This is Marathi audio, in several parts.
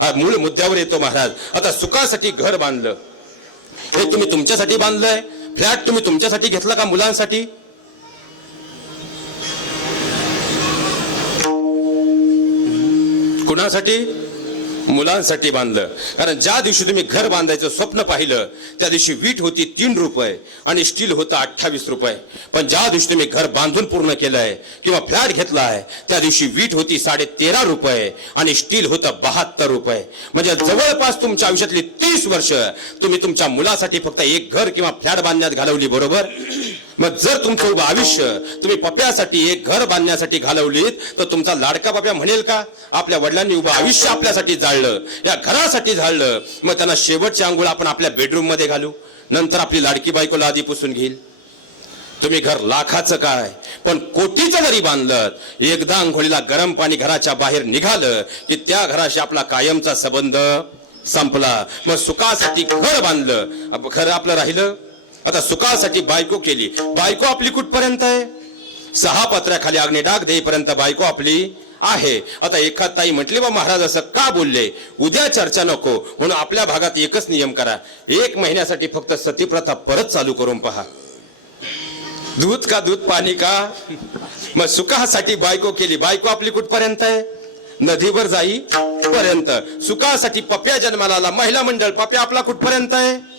हा मूळ मुद्द्यावर येतो महाराज. आता सुखासाठी घर बांधलं. हे तुम्ही तुमच्यासाठी बांधलंय? फ्लॅट तुम्ही तुमच्यासाठी घेतला का मुलांसाठी? कुणासाठी? मुलांसाठी बांधलं. कारण ज्या दिवशी तुम्ही घर बांधायचं स्वप्न पाहिलं त्या दिवशी वीट होती तीन रुपये आणि स्टील होतं अठ्ठावीस रुपये. पण ज्या दिवशी तुम्ही घर बांधून पूर्ण केलंय किंवा फ्लॅट घेतला आहे त्या दिवशी वीट होती साडे तेरा रुपये आणि स्टील होतं बहात्तर रुपये. म्हणजे जवळपास तुमच्या आयुष्यातली तीस वर्ष तुम्ही तुमच्या मुलासाठी फक्त एक घर किंवा फ्लॅट बांधण्यात घालवली बरोबर? मग जर तुमचं उभं आयुष्य तुम्ही पप्यासाठी एक घर बांधण्यासाठी घालवलीत तर तुमचा लाडका पप्या म्हणेल का? आपल्या वडिलांनी उभं आयुष्य आपल्यासाठी जाळलं या घरासाठी जाळलं मग त्यांना शेवटची आंघोळ आपण आपल्या बेडरूममध्ये घालू? नंतर आपली लाडकी बायको लादी पुसून घेईल. तुम्ही घर लाखाचं काय पण कोटीचं जरी बांधलं एकदा आंघोळीला गरम पाणी घराच्या बाहेर निघालं की त्या घराशी आपला कायमचा संबंध संपला. मग सुखासाठी घर बांधलं. घर खरं आपलं राहिलं. आता सुखासाठी बायको केली. बायको आपली कुठपर्यंत आहे? सहा पत्र्याखाली अग्निडाग देईपर्यंत बायको आपली आहे. आता एखाद ताई म्हटली बा महाराज असं का बोलले? उद्या चर्चा नको. म्हणून आपल्या भागात एकच नियम करा. एक महिन्यासाठी फक्त सतीप्रथा परत चालू करून पहा. दूध का दूध पाणी का? मग सुखासाठी बायको केली. बायको आपली कुठपर्यंत आहे? नदीवर जाई पर्यंत. सुखासाठी पप्या जन्माला आला. महिला मंडळ पप्या आपला कुठपर्यंत आहे?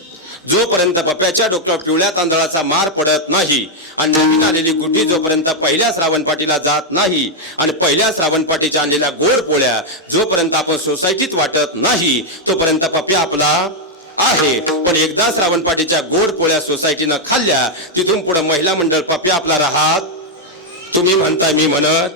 जोपर्यंत पप्याच्या डोक्यावर पिवळ्या तांदळाचा मार पडत नाही आणि नवीन आलेली गुड्डी जोपर्यंत पहिल्या श्रावणपाठीला जात नाही आणि पहिल्या श्रावणपाठीच्या आणलेल्या गोड पोळ्या जोपर्यंत आपण सोसायटीत वाटत नाही तोपर्यंत पप्या आपला आहे. पण एकदा श्रावणपाठीच्या गोड पोळ्या सोसायटीनं खाल्ल्या तिथून पुढे महिला मंडळ पप्या आपला राहत. तुम्ही म्हणताय मी म्हणत.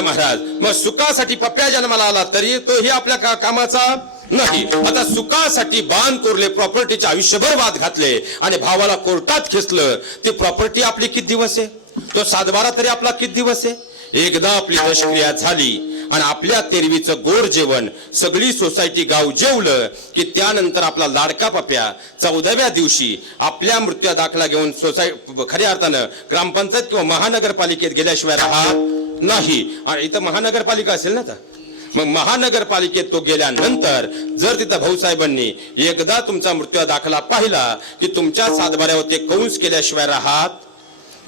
वेगळं महाराज. मग सुखासाठी पप्प्या जन्माला आला तरी तोही आपल्या का कामाचा नाही. आता सुखासाठी बांध कोरले प्रॉपर्टीचे आयुष्यभर वाद घातले आणि भावाला कोर्टात खेचलं. ती प्रॉपर्टी आपली किती दिवस आहे? तो सातबारा तरी आपला किती दिवस आहे? एकदा आपली दशक्रिया झाली आणि आपल्या तेरवीचं गोड जेवण सगळी सोसायटी गाव जेवलं की त्यानंतर आपला लाडका पप्या चौदाव्या दिवशी आपल्या मृत्यू दाखला घेऊन सोसाय खऱ्या अर्थानं ग्रामपंचायत किंवा महानगरपालिकेत गेल्याशिवाय राहत नाही. आणि इथं महानगरपालिका असेल ना तर मग महानगरपालिकेत तो गेल्यानंतर जर तिथं भाऊसाहेबांनी एकदा तुमचा मृत्यू दाखला पाहिला की तुमच्या सातबाऱ्यावर ते कौंस केल्याशिवाय राहत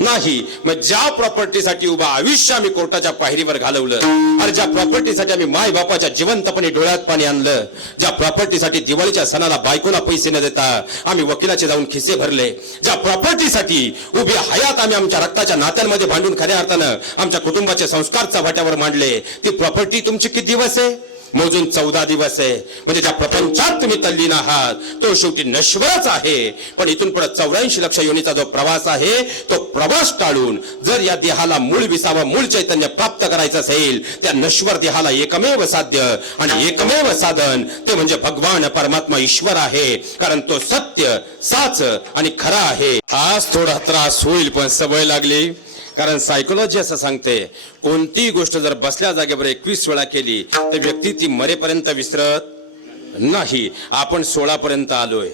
नाही. मग ज्या प्रॉपर्टीसाठी उभा आयुष्य आम्ही कोर्टाच्या पायरीवर घालवलं आणि ज्या प्रॉपर्टीसाठी आम्ही माय बापाच्या जिवंतपणे डोळ्यात पाणी आणलं ज्या प्रॉपर्टीसाठी दिवाळीच्या सणाला बायकोला पैसे न देता आम्ही वकिलाचे जाऊन खिसे भरले ज्या प्रॉपर्टीसाठी उभी हयात आम्ही आमच्या रक्ताच्या नात्यांमध्ये भांडून खऱ्या अर्थानं आमच्या कुटुंबाचे संस्कार चव्हाट्यावर मांडले ती प्रॉपर्टी तुमची किती दिवस आहे? मोजून चौदा दिवस आहे. म्हणजे ज्या प्रपंचात तुम्ही तल्लीन आहात तो शेवटी नश्वरच आहे. पण इथून पुढे चौऱ्याऐंशी लक्ष योनीचा जो प्रवास आहे तो प्रवास टाळून जर या देहाला मूळ विसावा मूळ चैतन्य प्राप्त करायचं असेल त्या नश्वर देहाला एकमेव साध्य आणि एकमेव साधन ते म्हणजे भगवान परमात्मा ईश्वर आहे. कारण तो सत्य साच आणि खरा आहे. आज थोडा त्रास होईल पण सवय लागली. कारण सायकोलॉजी असं सांगते कोणतीही गोष्ट जर बसल्या जागेवर एकवीस वेळा केली तर व्यक्ती ती मरेपर्यंत विसरत नाही. आपण सोळापर्यंत आलोय.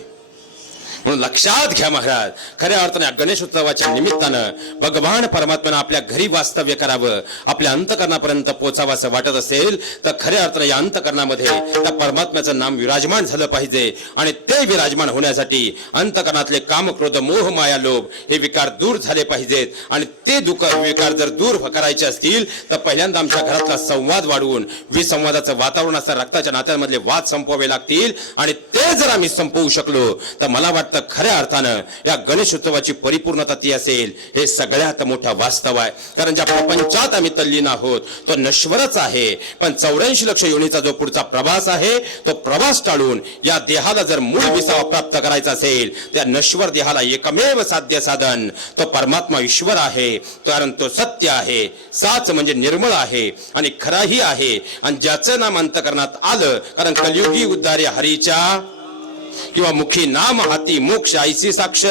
म्हणून लक्षात घ्या महाराज. खऱ्या अर्थाने या गणेशोत्सवाच्या निमित्तानं भगवान परमात्म्यानं आपल्या घरी वास्तव्य करावं आपल्या अंतकरणापर्यंत पोचावं असं वाटत असेल तर खऱ्या अर्थानं या अंतकरणामध्ये त्या परमात्म्याचं नाम विराजमान झालं पाहिजे. आणि ते विराजमान होण्यासाठी अंतकरणातले काम क्रोध मोह माया लोभ हे विकार दूर झाले पाहिजेत. आणि ते दुःख विकार जर दूर करायचे असतील तर पहिल्यांदा आमच्या घरातला संवाद वाढवून विसंवादाचं वातावरण असं रक्ताच्या नात्यांमधले वाद संपवावे लागतील. आणि ते जर आम्ही संपवू शकलो तर मला वाटतं खऱ्या अर्थानं या गणेश उत्सवाची परिपूर्णता ती असेल हे सगळ्यात मोठा वास्तव आहे. कारण ज्या प्रपंचात आम्ही तल्लीन आहोत तो नश्वरच आहे. पण चौऱ्याऐंशी लक्ष योनीचा जो पुढचा प्रवास आहे तो प्रवास टाळून या देहाला जर मूळ विसावा प्राप्त करायचा असेल त्या नश्वर देहाला एकमेव साध्य साधन तो परमात्मा ईश्वर आहे कारण तो सत्य आहे साच म्हणजे निर्मळ आहे आणि खराही आहे. आणि ज्याचं नाम अंतकरणात आलं कारण कलियुगी उद्धारे हरीच्या किंवा मुखी नाम हाती मोक्ष आईसी साक्ष.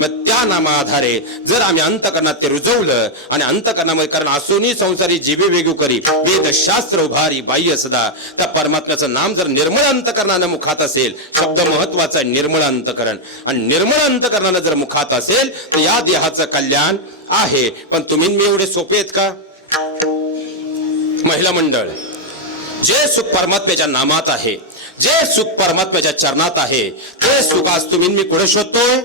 मग त्या नामा आधारे जर आम्ही अंतकरणात ते रुजवलं आणि अंतकरणामध्ये कारण असोनी संसारी जीवे वेगू करी वेद शास्त्र उभारी बाह्य सदा त्या परमात्म्याचं नाम जर निर्मळ अंतकरणानं मुखात असेल शब्द महत्त्वाचा आहे निर्मळ अंतकरण. आणि निर्मळ अंतकरणानं जर मुखात असेल तर या देहाचं कल्याण आहे. पण तुम्ही मी एवढे सोपे आहेत का? महिला मंडळ. जे सुख परमात्म्याच्या नामात आहे जे सुख परमात्म्याच्या चरणात आहे ते सुख आज तुम्ही मी कुठे शोधतोय?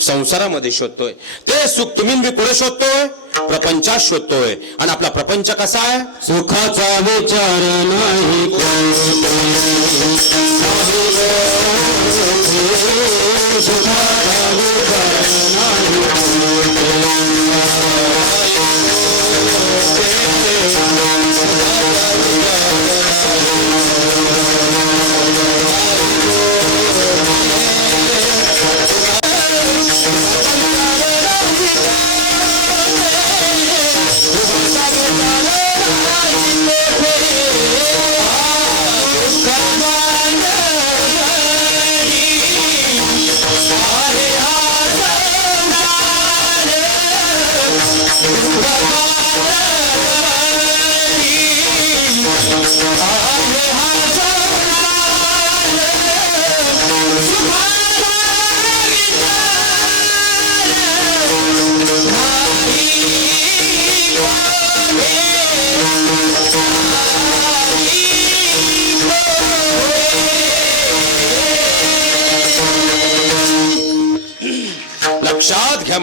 संसारामध्ये शोधतोय. ते सुख तुम्ही मी कुठे शोधतोय? प्रपंचात शोधतोय. आणि आपला प्रपंच कसा आहे? सुखाचा विचार नाही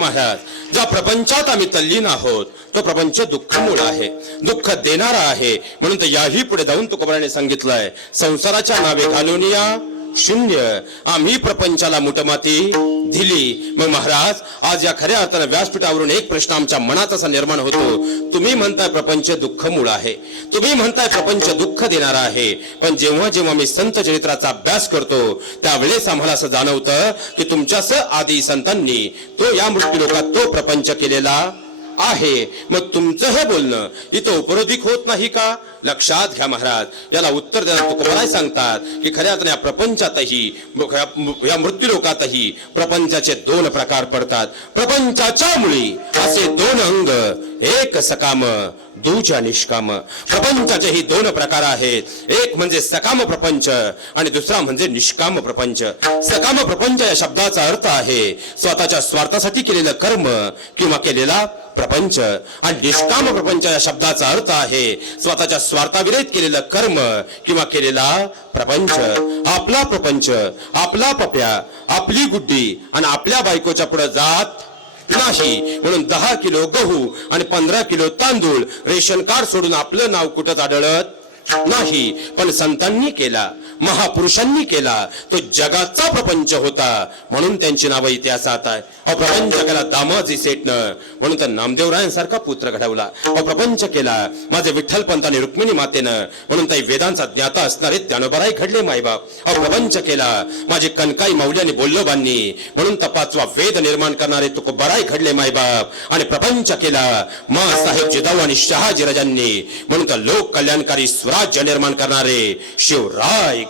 महाराज ज्या प्रपंचात आम्ही तल्लीन आहोत तो प्रपंच दुःखमूळ आहे. दुःख देणारा आहे. म्हणून तर याही पुढे जाऊन तुकोबराने सांगितलंय संसाराच्या नावे घालून या शून्य. आम्ही प्रपंचाला मुटमाती दिली. मग महाराज आज या खऱ्या अर्थानं व्यासपीठावरून एक प्रश्न आमच्या मनात असा निर्माण होतो. तुम्ही म्हणताय प्रपंच दुःख मूळ आहे. तुम्ही म्हणताय प्रपंच दुःख देणारा आहे. पण जेव्हा जेव्हा मी संत चरित्राचा अभ्यास करतो त्यावेळेस आम्हाला असं जाणवतं की तुमच्या स आदी संतांनी तो या मृत्यू लोकात तो प्रपंच केलेला आहे. मग तुमचं हे बोलणं इथं उपरोधिक होत नाही का? लक्षात घ्या महाराज. याला उत्तर देणार तुकोबराय सांगतात की खऱ्या अर्थाने या प्रपंचातही या- मृत्यूलोकातही प्रपंचाचे दोन प्रकार पडतात. प्रपंचाच्या मुळी असे दोन अंग एक सकाम दुजा निष्काम. प्रपंचाचे ही दोन प्रकार आहेत. एक म्हणजे सकाम प्रपंच आणि दुसरा म्हणजे निष्काम प्रपंच. सकाम प्रपंच या शब्दाचा अर्थ आहे स्वतःच्या स्वार्थासाठी केलेलं कर्म किंवा केलेला प्रपंच हा निष्काम प्रपंच या शब्दाचा अर्थ आहे स्वतःच्या स्वार्थाविरहित केलेलं कर्म किंवा केलेला प्रपंच. आपला प्रपंच आपला पप्या आपली गुड्डी आणि आपल्या बायकोच्या पुढे जात नाही. म्हणून दहा किलो गहू आणि पंधरा किलो तांदूळ रेशन कार्ड सोडून आपलं नाव कुठंच आढळत नाही. पण संतांनी केला. महापुरुषांनी केला. तो जगाचा प्रपंच होता. म्हणून त्यांची नावं इतिहासात आहे. अहो प्रपंच केला दामाजी सेटनं म्हणून तर नामदेवरायांसारखा पुत्र घडवला. अहो प्रपंच केला. माझे विठ्ठल पंत आणि रुक्मिणी मातेनं. म्हणून ताई वेदांचा ज्ञाता असणारे ज्ञानोबराई घडले मायबाप. अहो प्रपंच केला. माझे कनकाई मौल्याने बोल्लोबांनी. म्हणून तर पाचवा वेद निर्माण करणारे तुकोबराई घडले मायबाप. आणि प्रपंच केला. मा साहेब जिजाऊ आणि शहाजीराजांनी. म्हणून तर लोक कल्याणकारी स्वराज्य निर्माण करणारे शिवराय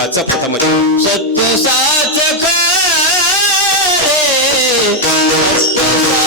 मुलाचा प्रथम सत्य साच खरे सत्य साच